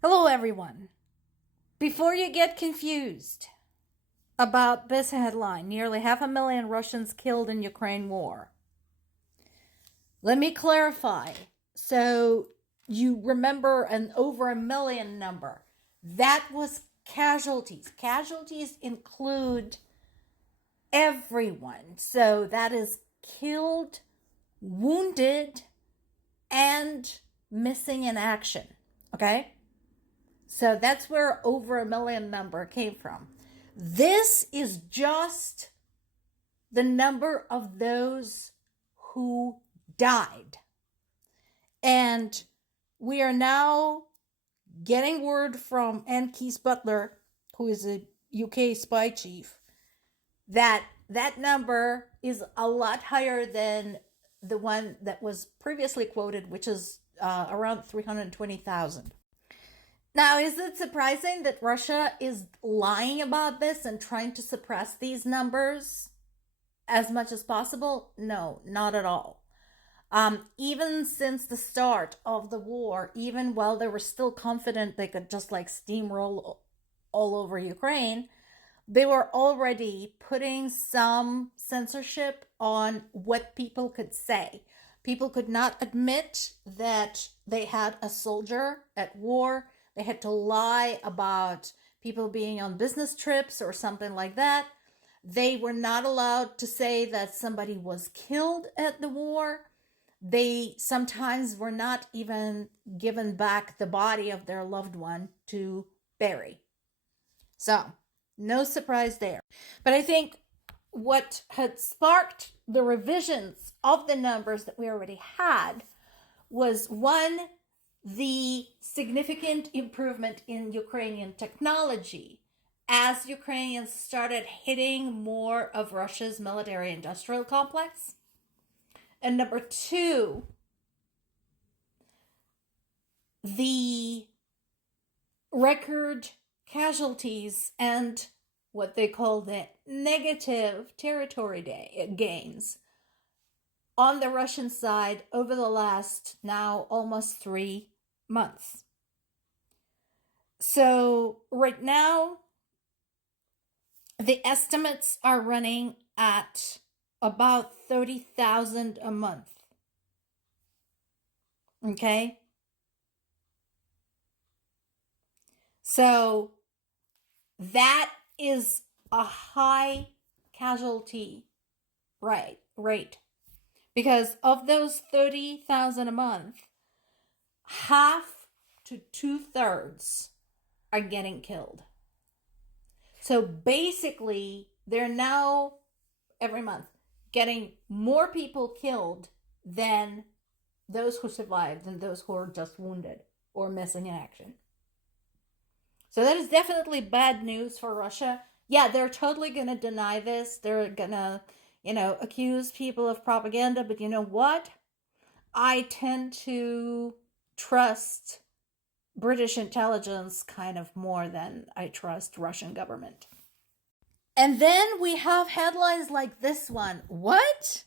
Hello, everyone. Before you get confused about this headline, nearly 500,000 Russians killed in Ukraine war, let me clarify. So you remember an over a million number. That was casualties. Casualties include everyone. So that is killed, wounded, and missing in action. Okay? So that's where over a million number came from. This is just the number of those who died. And we are now getting word from Ann Keyes-Butler, who is a UK spy chief, that number is a lot higher than the one that was previously quoted, which is around 320,000. Now, is it surprising that Russia is lying about this and trying to suppress these numbers as much as possible? No, not at all. Even since the start of the war, even while they were still confident they could just like steamroll all over Ukraine, they were already putting some censorship on what people could say. People could not admit that they had a soldier at war. They had to lie about people being on business trips or something like that. They were not allowed to say that somebody was killed at the war. They sometimes were not even given back the body of their loved one to bury. So, no surprise there. But I think what had sparked the revisions of the numbers that we already had was one, the significant improvement in Ukrainian technology as Ukrainians started hitting more of Russia's military industrial complex. And number two, the record casualties and what they call the negative territory gains on the Russian side over the last now almost 3 months. So right now, the estimates are running at about 30,000 a month. Okay? So that is a high casualty rate. Because of those 30,000 a month, half to 2/3 are getting killed. So basically, they're now every month getting more people killed than those who survived and those who are just wounded or missing in action. So that is definitely bad news for Russia. Yeah, they're totally going to deny this. They're going to, accuse people of propaganda. But you know what? I tend to trust British intelligence kind of more than I trust Russian government. And then we have headlines like this one. What?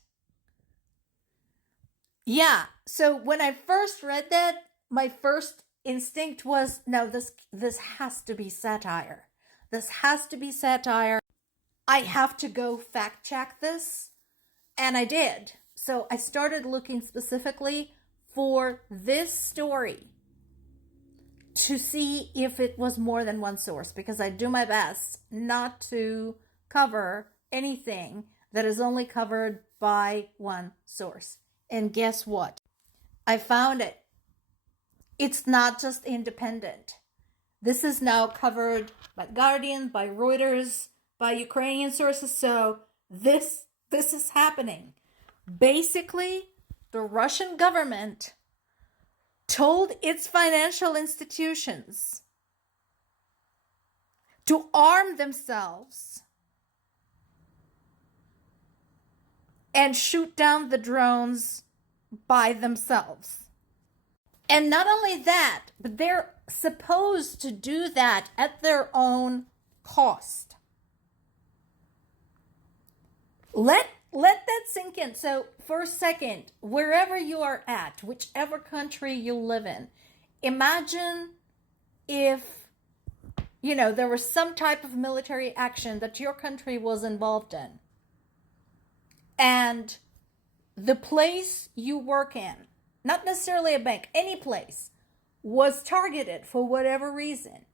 Yeah. So when I first read that, my first instinct was, no, this has to be satire. This has to be satire. I have to go fact check this. And I did. So I started looking specifically for this story to see if it was more than one source, because I do my best not to cover anything that is only covered by one source. And guess what? I found it. It's not just independent. This is now covered by Guardian, by Reuters, by Ukrainian sources. So this is happening. Basically, the Russian government told its financial institutions to arm themselves and shoot down the drones by themselves. And not only that, but they're supposed to do that at their own cost. Let that sink in. So for a second, wherever you are at, whichever country you live in, imagine if, there was some type of military action that your country was involved in, and the place you work in, not necessarily a bank, any place, was targeted for whatever reason,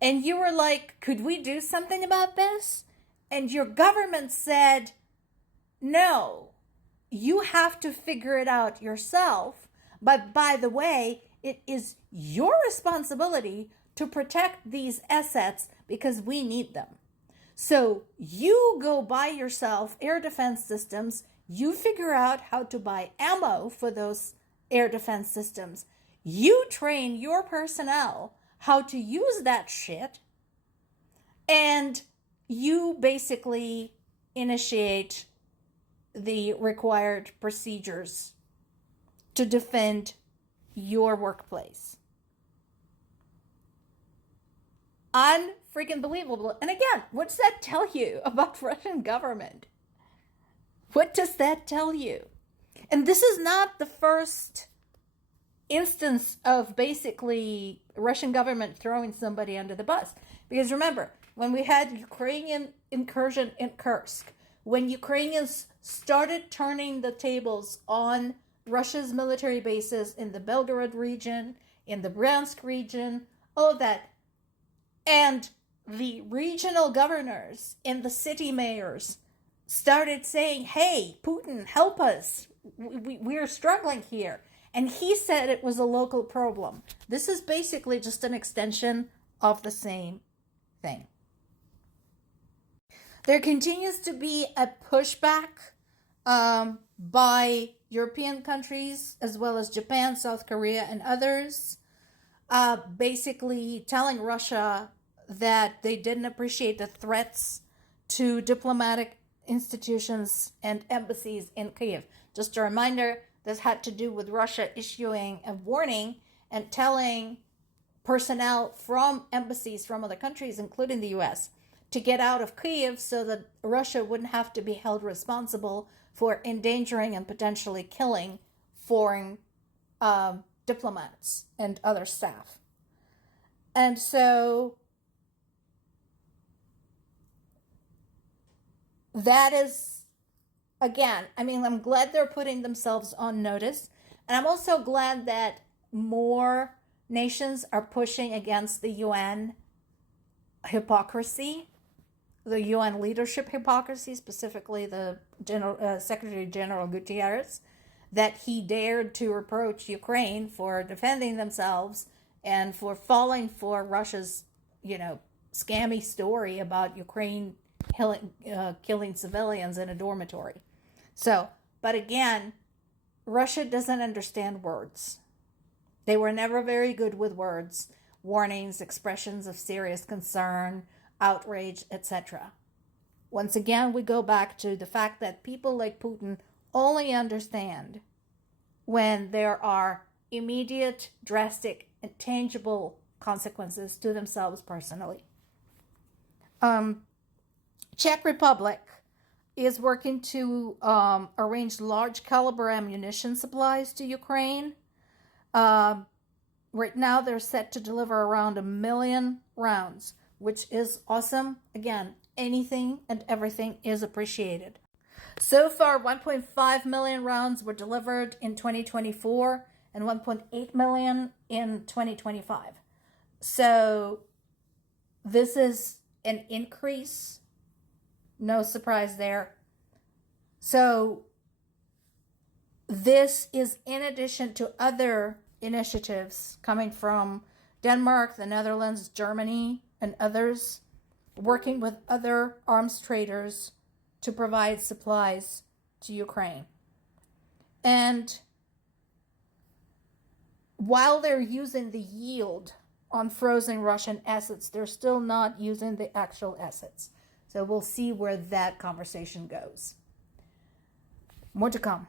and you were like, could we do something about this? And your government said, no, you have to figure it out yourself. But by the way, it is your responsibility to protect these assets because we need them. So you go buy yourself air defense systems. You figure out how to buy ammo for those air defense systems. You train your personnel how to use that shit. And you basically initiate the required procedures to defend your workplace. Unfreaking believable. And again, what does that tell you about Russian government? What does that tell you? And this is not the first instance of basically Russian government throwing somebody under the bus. Because remember, when we had Ukrainian incursion in Kursk, when Ukrainians started turning the tables on Russia's military bases in the Belgorod region, in the Bryansk region, all of that, and the regional governors and the city mayors started saying, hey, Putin, help us. We're struggling here. And he said it was a local problem. This is basically just an extension of the same thing. There continues to be a pushback by European countries, as well as Japan, South Korea, and others, basically telling Russia that they didn't appreciate the threats to diplomatic institutions and embassies in Kyiv. Just a reminder, this had to do with Russia issuing a warning and telling personnel from embassies from other countries, including the US, to get out of Kyiv so that Russia wouldn't have to be held responsible for endangering and potentially killing foreign diplomats and other staff. And so that is, again, I'm glad they're putting themselves on notice. And I'm also glad that more nations are pushing against the UN hypocrisy, the UN leadership hypocrisy, specifically the Secretary General Guterres, that he dared to reproach Ukraine for defending themselves and for falling for Russia's, scammy story about Ukraine killing civilians in a dormitory. So, but again, Russia doesn't understand words. They were never very good with words, warnings, expressions of serious concern, outrage, etc. Once again, we go back to the fact that people like Putin only understand when there are immediate, drastic, and tangible consequences to themselves personally. Czech Republic is working to arrange large caliber ammunition supplies to Ukraine. Right now, they're set to deliver around 1 million rounds, which is awesome. Again, anything and everything is appreciated. So far, 1.5 million rounds were delivered in 2024 and 1.8 million in 2025. So this is an increase. No surprise there. So this is in addition to other initiatives coming from Denmark, the Netherlands, Germany, and others, working with other arms traders to provide supplies to Ukraine. And while they're using the yield on frozen Russian assets, they're still not using the actual assets. So we'll see where that conversation goes. More to come.